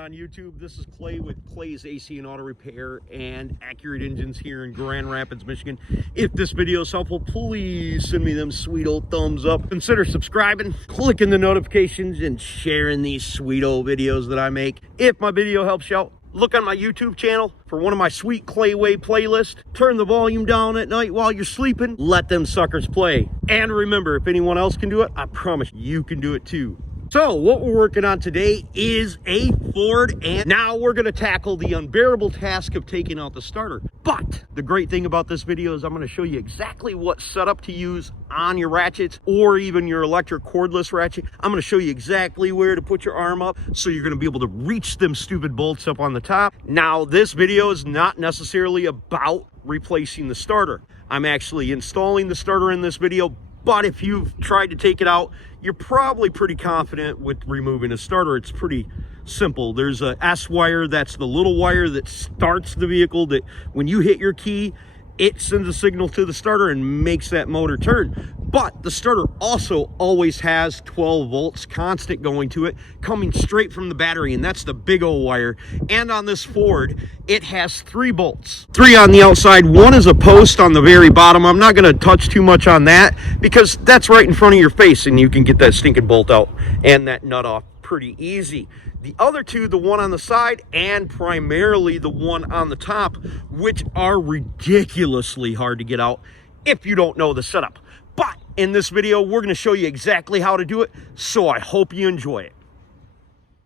on YouTube. This is Clay with Clay's AC and Auto Repair and Accurate Engines here in Grand Rapids, Michigan. If this video is helpful, please send me them sweet old thumbs up. Consider subscribing, clicking the notifications, and sharing these sweet old videos that I make. If my video helps you out, look on my YouTube channel for one of my sweet Clayway playlists. Turn the volume down at night while you're sleeping. Let them suckers play. And remember, if anyone else can do it, I promise you can do it too. So what we're working on today is a Ford, and now we're going to tackle the unbearable task of taking out the starter. But the great thing about this video is I'm going to show you exactly what setup to use on your ratchets or even your electric cordless ratchet. I'm going to show you exactly where to put your arm up so you're going to be able to reach them stupid bolts up on the top. Now, this video is not necessarily about replacing the starter. I'm actually installing the starter in this video. But if you've tried to take it out, you're probably pretty confident with removing a starter. It's pretty simple. There's a S wire, that's the little wire that starts the vehicle, that when you hit your key, it sends a signal to the starter and makes that motor turn. But the starter also always has 12 volts constant going to it, coming straight from the battery, and that's the big old wire. And on this Ford, it has 3 bolts. 3 on the outside, 1 is a post on the very bottom. I'm not gonna touch too much on that because that's right in front of your face and you can get that stinking bolt out and that nut off pretty easy. The other 2, the one on the side and primarily the one on the top, which are ridiculously hard to get out if you don't know the setup. But in this video, we're going to show you exactly how to do it, so I hope you enjoy it.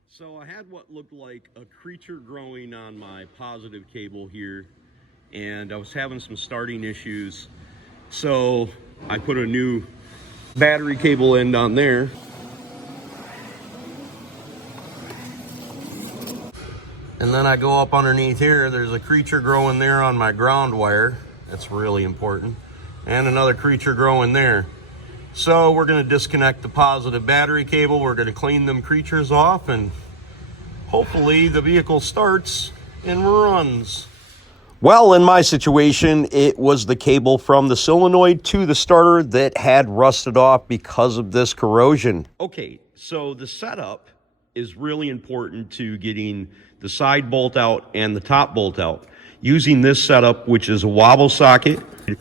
So I had what looked like a creature growing on my positive cable here, and I was having some starting issues. So I put a new battery cable end on there. And then I go up underneath here, there's a creature growing there on my ground wire. That's really important. And another creature growing there. So we're gonna disconnect the positive battery cable. We're gonna clean them creatures off and hopefully the vehicle starts and runs. Well, in my situation, it was the cable from the solenoid to the starter that had rusted off because of this corrosion. Okay, so the setup is really important to getting the side bolt out and the top bolt out. Using this setup, which is a wobble socket,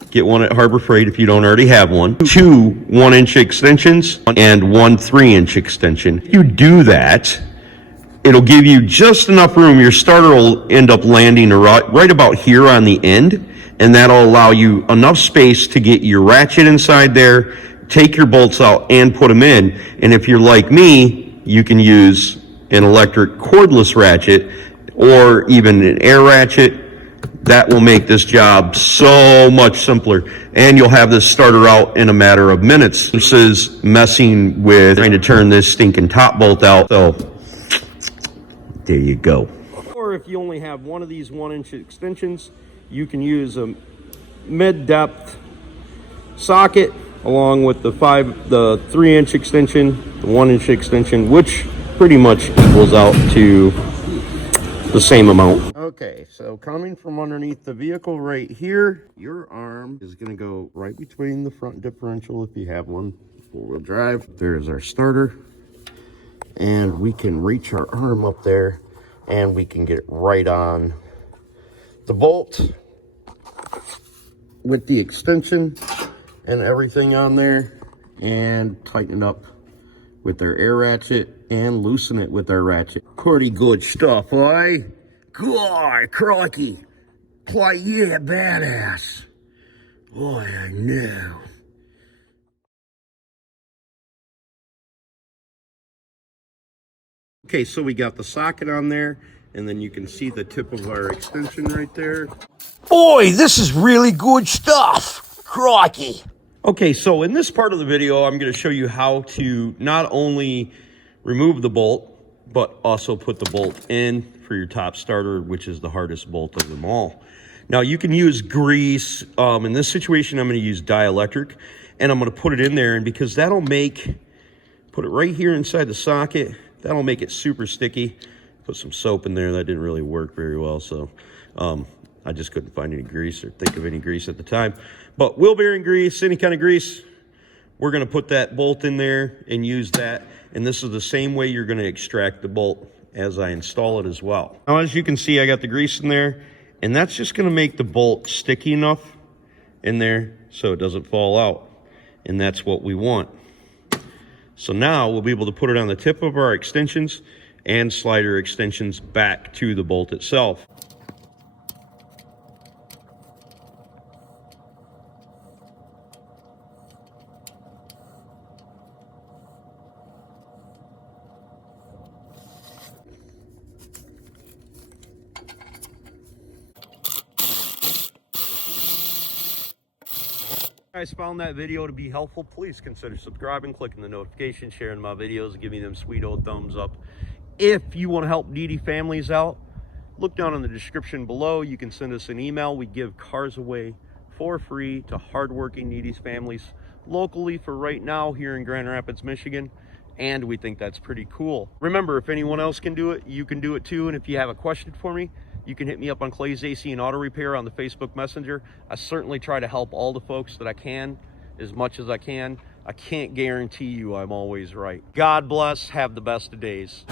get one at Harbor Freight if you don't already have one, 2 1-inch extensions and 1 3-inch extension. If you do that, it'll give you just enough room. Your starter will end up landing right about here on the end, and that'll allow you enough space to get your ratchet inside there, take your bolts out and put them in. And if you're like me, you can use an electric cordless ratchet or even an air ratchet. That will make this job so much simpler, and you'll have this starter out in a matter of minutes versus messing with trying to turn this stinking top bolt out. So there you go. Or if you only have one of these 1-inch extensions, you can use a mid-depth socket along with the 3-inch extension, the 1-inch extension, which pretty much equals out to the same amount. Okay, so coming from underneath the vehicle right here, your arm is going to go right between the front differential if you have one, 4-wheel drive. There's our starter, and we can reach our arm up there and we can get it right on the bolt with the extension and everything on there, and tighten it up with our air ratchet and loosen it with our ratchet. Pretty good stuff, eh? God, crikey. Why, yeah, badass. Oh, I know. Okay, so we got the socket on there, and then you can see the tip of our extension right there. Boy, this is really good stuff. Crikey. Okay, so in this part of the video, I'm going to show you how to not only remove the bolt, but also put the bolt in for your top starter, which is the hardest bolt of them all. Now, you can use grease. In this situation, I'm going to use dielectric, and I'm going to put it in there, and because that'll put it right here inside the socket, that'll make it super sticky. Put some soap in there. That didn't really work very well, so I just couldn't find any grease or think of any grease at the time. But wheel bearing grease, any kind of grease, we're going to put that bolt in there and use that. And this is the same way you're going to extract the bolt as I install it as well. Now, as you can see, I got the grease in there, and that's just going to make the bolt sticky enough in there so it doesn't fall out, and that's what we want. So now we'll be able to put it on the tip of our extensions and slider extensions back to the bolt itself. If you guys found that video to be helpful, please consider subscribing, clicking the notification, sharing my videos, and giving them sweet old thumbs up. If you want to help needy families out, look down in the description below. You can send us an email. We give cars away for free to hardworking needy families locally for right now here in Grand Rapids, Michigan, and we think that's pretty cool. Remember, if anyone else can do it, you can do it too. And if you have a question for me, you can hit me up on Clay's AC and Auto Repair on the Facebook Messenger. I certainly try to help all the folks that I can as much as I can. I can't guarantee you I'm always right. God bless. Have the best of days.